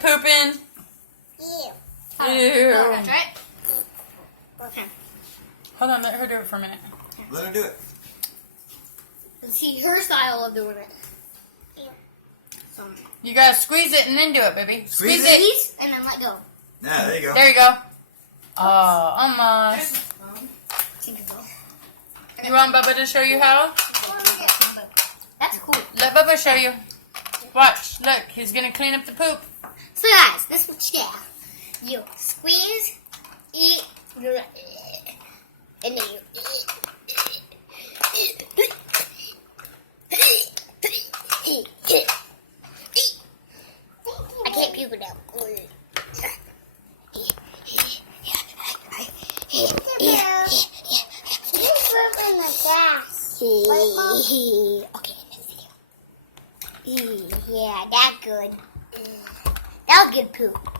it pooping? Ew. Ew. That's right. Okay. Hold on, let her do it for a minute. Let her do it. Let's see her style of doing it. So, You gotta squeeze it and then do it, baby. Squeeze it? squeeze and then let go. Yeah, there you go. There you go. Oh, almost. You want Bubba to show you how? That's cool. Let Bubba show you. Watch, look, he's gonna clean up the poop. So guys, this is what you get. You squeeze, eat, and then you I can't puke it out. In the grass. Okay, let's see. Yeah, that's good. That was good poop.